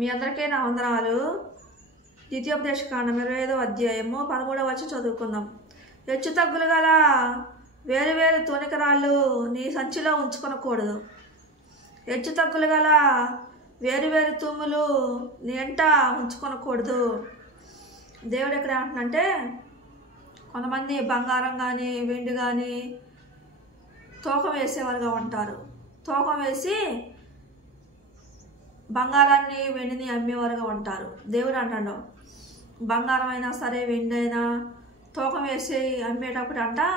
మీ అందరికీ నా వందనాలు. ద్వితీయోపదేశకాండం 25వ అధ్యాయము 13వ వచనం చదువుకుందాం. హెచ్చు తగ్గులు గల వేరు వేరు తూనికరాళ్ళు నీ సంచిలో ఉంచుకొనకూడదు. హెచ్చు తగ్గులు గల వేరు వేరు తూములు నీ ఎంట ఉంచుకొనకూడదు. దేవుడు ఎక్కడ ఏమంటున్నంటే, కొంతమంది బంగారం కానీ వెండి కానీ తూకం వేసేవారుగా ఉంటారు. తూకం వేసి బంగారాన్ని వెండిని అమ్మేవారుగా ఉంటారు. దేవుడు అంటాడు, బంగారం అయినా సరే వెండి అయినా తూకం వేసి అమ్మేటప్పుడు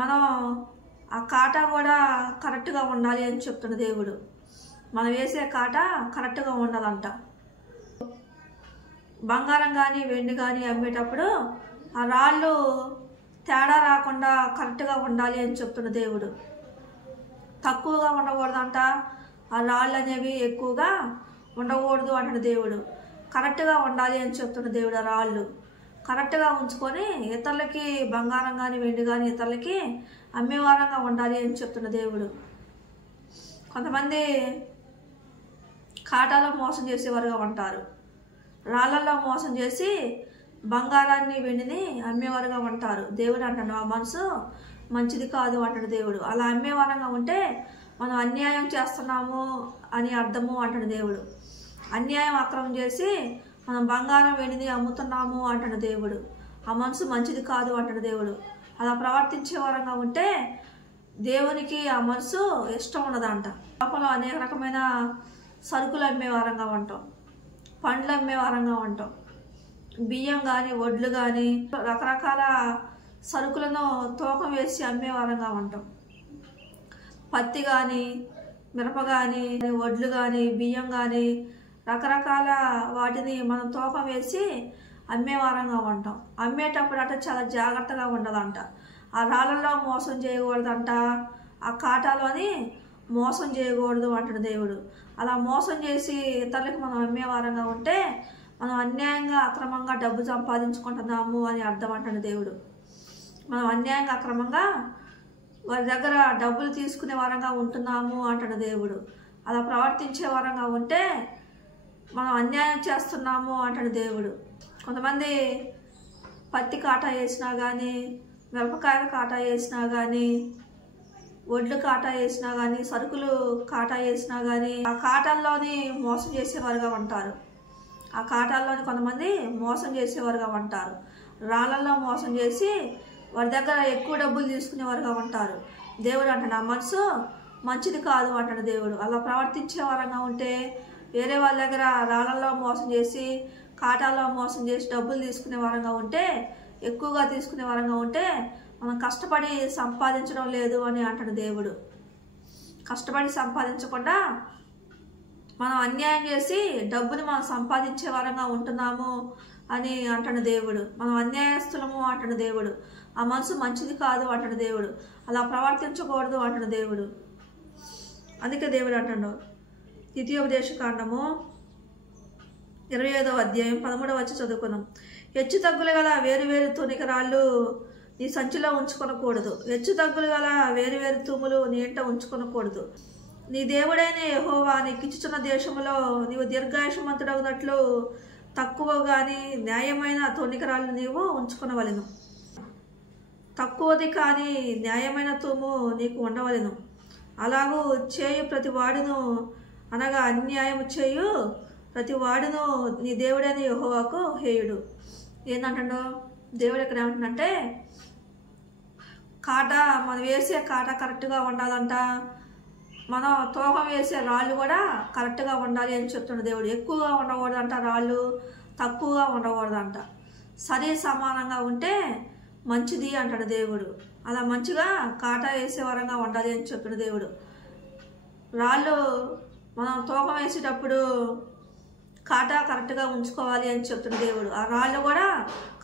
మనం ఆ కాటా కూడా కరెక్ట్గా ఉండాలి అని చెప్తున్న దేవుడు. మనం వేసే కాటా కరెక్ట్గా ఉండాలంట. బంగారం కానీ వెండి కానీ అమ్మేటప్పుడు ఆ రాళ్ళు తేడా రాకుండా కరెక్ట్గా ఉండాలి అని చెప్తున్న దేవుడు. తక్కువగా ఉండకూడదంట, ఆ రాళ్ళు అనేవి ఎక్కువగా ఉండకూడదు అంటున్న దేవుడు. కరెక్ట్గా ఉండాలి అని చెప్తున్న దేవుడు. ఆ రాళ్ళు కరెక్ట్గా ఉంచుకొని ఇతరులకి బంగారం కానీ వెండి కానీ ఇతరులకి అమ్మేవారంగా ఉండాలి అని చెప్తున్న దేవుడు. కొంతమంది కాటాలో మోసం చేసేవారుగా ఉంటారు. రాళ్ళల్లో మోసం చేసి బంగారాన్ని వెండిని అమ్మేవారుగా ఉంటారు. దేవుడు అంటాడు, ఆ మనసు మంచిది కాదు అంటాడు దేవుడు. అలా అమ్మేవారంగా ఉంటే మనం అన్యాయం చేస్తున్నాము అని అర్థము అంటాడు దేవుడు. అన్యాయం అక్రమం చేసి మనం బంగారం వెండిని అమ్ముతున్నాము అంటాడు దేవుడు. ఆ మనసు మంచిది కాదు అంటాడు దేవుడు. అలా ప్రవర్తించే వారంగా ఉంటే దేవునికి ఆ మనసు ఇష్టం ఉండదంట. లోపల అనేక రకమైన సరుకులు అమ్మేవారంగా ఉంటాం, పండ్లు అమ్మేవారంగా ఉంటాం, బియ్యం కానీ వడ్లు కానీ రకరకాల సరుకులను తూకం వేసి అమ్మేవారంగా ఉంటాం. పత్తి కానీ మిరప కానీ వడ్లు కానీ బియ్యం కానీ రకరకాల వాటిని మనం తూకం వేసి అమ్మేవారంగా ఉంటాం. అమ్మేటప్పుడు చాలా జాగ్రత్తగా ఉండాలంట. ఆ రాళ్ళల్లో మోసం చేయకూడదంట, ఆ కాటాలోని మోసం చేయకూడదు అంటాడు దేవుడు. అలా మోసం చేసి ఇతరులకు మనం అమ్మేవారంగా ఉంటే మనం అన్యాయంగా అక్రమంగా డబ్బు సంపాదించుకుంటున్నాము అని అర్థం అంటాడు దేవుడు. మనం అన్యాయంగా అక్రమంగా వారి దగ్గర డబ్బులు తీసుకునే వారంగా ఉంటున్నాము అంటాడు దేవుడు. అలా ప్రవర్తించే వారంగా ఉంటే మనం అన్యాయం చేస్తున్నాము అంటాడు దేవుడు. కొంతమంది పత్తి కాటా వేసినా కానీ మిరపకాయల కాటా వేసినా కానీ వడ్లు కాటా వేసినా కానీ సరుకులు కాటా వేసినా కానీ ఆ కాటాల్లోని మోసం చేసేవారుగా ఉంటారు. ఆ కాటాల్లోని కొంతమంది మోసం చేసేవారుగా ఉంటారు. రాళ్ళల్లో మోసం చేసి వారి దగ్గర ఎక్కువ డబ్బులు తీసుకునేవారుగా ఉంటారు. దేవుడు అంటాడు, ఆ మనసు మంచిది కాదు అంటాడు దేవుడు. అలా ప్రవర్తించే వారంగా ఉంటే వేరే వాళ్ళ దగ్గర రాళ్ళల్లో మోసం చేసి కాటాల్లో మోసం చేసి డబ్బులు తీసుకునే వారంగా ఉంటే ఎక్కువగా తీసుకునే వారంగా ఉంటే మనం కష్టపడి సంపాదించడం లేదు అని అంటాడు దేవుడు. కష్టపడి సంపాదించకుండా మనం అన్యాయం చేసి డబ్బుని మనం సంపాదించే వారంగా ఉంటున్నాము అని అంటాడు దేవుడు. మనం అన్యాయస్తులము అంటాడు దేవుడు. ఆ మనసు మంచిది కాదు అంటాడు దేవుడు. అలా ప్రవర్తించకూడదు అంటాడు దేవుడు. అందుకే దేవుడు అంటాడు, ద్వితీయోపదేశకాండము 25వ అధ్యాయం 13వ వచనం చదువుకుందాం. హెచ్చు తగ్గులు గల వేరు వేరు తూనికరాళ్ళు నీ సంచిలో ఉంచుకొనకూడదు. హెచ్చు తగ్గులు గల వేరు వేరు తూములు నీ ఇంట ఉంచుకొనకూడదు. నీ దేవుడైన యెహోవా నీకిచ్చుచున్న దేశంలో నీవు దీర్ఘాయుష్మంతుడవునట్లు తక్కువ కానీ న్యాయమైన తూనికరాళ్ళు నీవు ఉంచుకొనవలెను. తక్కువది కానీ న్యాయమైన తూము నీకు ఉండవలెను. అలాగూ చేయు ప్రతి వాడును, అనగా అన్యాయము చేయు ప్రతి వాడును నీ దేవుడైన యెహోవాకు హేయుడు. ఏంటంటాడు దేవుడు ఎక్కడ ఏమంటుందంటే, కాటా మనం వేసే కాటా కరెక్ట్గా ఉండాలంట. మనం తూకం వేసే రాళ్ళు కూడా కరెక్ట్గా ఉండాలి అని చెప్తున్నాడు దేవుడు. ఎక్కువగా ఉండకూడదంట రాళ్ళు, తక్కువగా ఉండకూడదంట. సరి సమానంగా ఉంటే మంచిది అంటాడు దేవుడు. అలా మంచిగా కాటా వేసే వరంగా ఉండాలి అని చెప్తున్నాడు దేవుడు. రాళ్ళు మనం తూకం వేసేటప్పుడు కాటా కరెక్ట్గా ఉంచుకోవాలి అని చెప్తున్నాడు దేవుడు. ఆ రాళ్ళు కూడా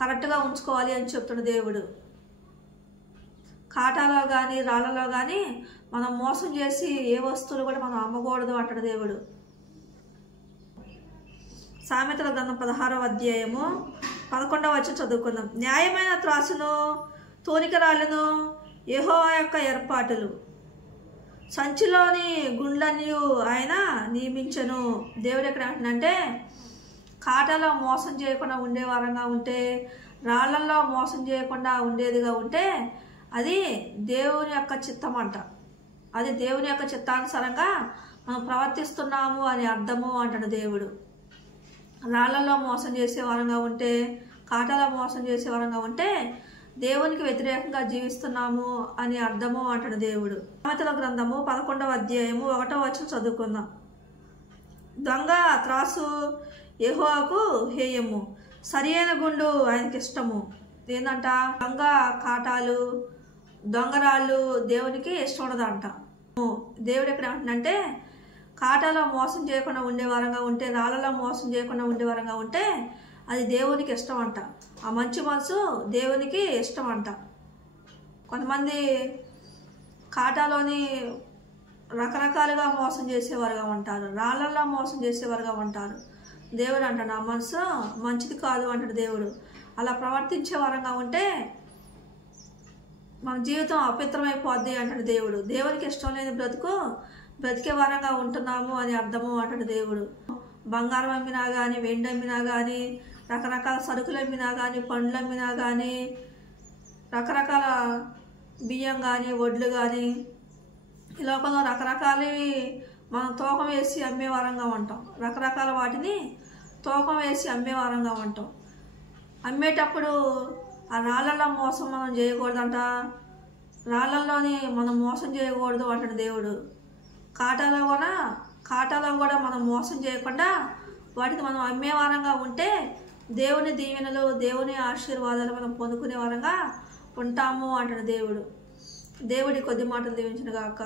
కరెక్ట్గా ఉంచుకోవాలి అని చెప్తున్నాడు దేవుడు. కాటాలో కానీ రాళ్ళలో కానీ మనం మోసం చేసి ఏ వస్తువులు కూడా మనం అమ్మకూడదు అంటాడు దేవుడు. సామెతల గ్రంథం 16వ అధ్యాయము 11వ వచనం చదువుకుందాం. న్యాయమైన త్రాసును తూనికరాళ్ళను యెహోవా యొక్క ఏర్పాటులు, సంచిలోని గుండ్లన్నీ ఆయన నియమించను. దేవుడు ఎక్కడ అంటున్నంటే కాటలో మోసం చేయకుండా ఉండే వారంగా ఉంటే, రాళ్లలో మోసం చేయకుండా ఉండేదిగా ఉంటే అది దేవుని యొక్క చిత్తం అంట. అది దేవుని యొక్క చిత్తానుసారంగా మనం ప్రవర్తిస్తున్నాము అని అర్థము అంటాడు దేవుడు. రాళ్లలో మోసం చేసే వారంగా ఉంటే, కాటలో మోసం చేసే వారంగా ఉంటే దేవునికి వ్యతిరేకంగా జీవిస్తున్నాము అని అర్థము అంటాడు దేవుడు. సామెతల గ్రంథము 11వ అధ్యాయము 1వ వచనం చదువుకుందాం. దొంగ త్రాసు యెహోవాకు హేయము, సరి అయిన గుండు ఆయనకి ఇష్టము. ఏంటంట? దొంగ కాటాలు, దొంగరాళ్ళు దేవునికి ఇష్టం ఉండదంట. దేవుడు ఎక్కడ అంటుందంటే కాటాలో మోసం చేయకుండా ఉండే వారంగా ఉంటే, రాళ్ళలో మోసం చేయకుండా ఉండే వారంగా ఉంటే అది దేవునికి ఇష్టం అంట. ఆ మంచి మనసు దేవునికి ఇష్టం అంట. కొంతమంది కాటాలోని రకరకాలుగా మోసం చేసేవారుగా ఉంటారు, రాళ్ళల్లో మోసం చేసేవారుగా ఉంటారు. దేవుడు అంటాడు ఆ మనసు మంచిది కాదు అంటాడు దేవుడు. అలా ప్రవర్తించే వారంగా ఉంటే మన జీవితం అపవిత్రమైపోద్ది అంటాడు దేవుడు. దేవునికి ఇష్టం లేని బ్రతికే వారంగా ఉంటున్నాము అని అర్థము అంటాడు దేవుడు. బంగారం అమ్మినా కానీ, వెండి అమ్మినా కానీ, రకరకాల సరుకులు అమ్మినా కానీ, పండ్లు అమ్మినా కానీ, రకరకాల బియ్యం కానీ, వడ్లు కానీ, ఈ లోకంలో రకరకాలవి మనం తూకం వేసి అమ్మేవారంగా ఉంటాం. రకరకాల వాటిని తూకం వేసి అమ్మేవారంగా ఉంటాం. అమ్మేటప్పుడు ఆ రాళ్ళల్లో మోసం మనం చేయకూడదంట. రాళ్ళల్లోని మనం మోసం చేయకూడదు అంటాడు దేవుడు. కాటాలో కూడా మనం మోసం చేయకుండా వాటిని మనం అమ్మేవారంగా ఉంటే దేవుని దీవెనలు, దేవుని ఆశీర్వాదాలు మనం పొందుకునే వారంగా ఉంటాము అంటాడు దేవుడు. దేవుడి కొద్ది మాటలు దీవించును గాక.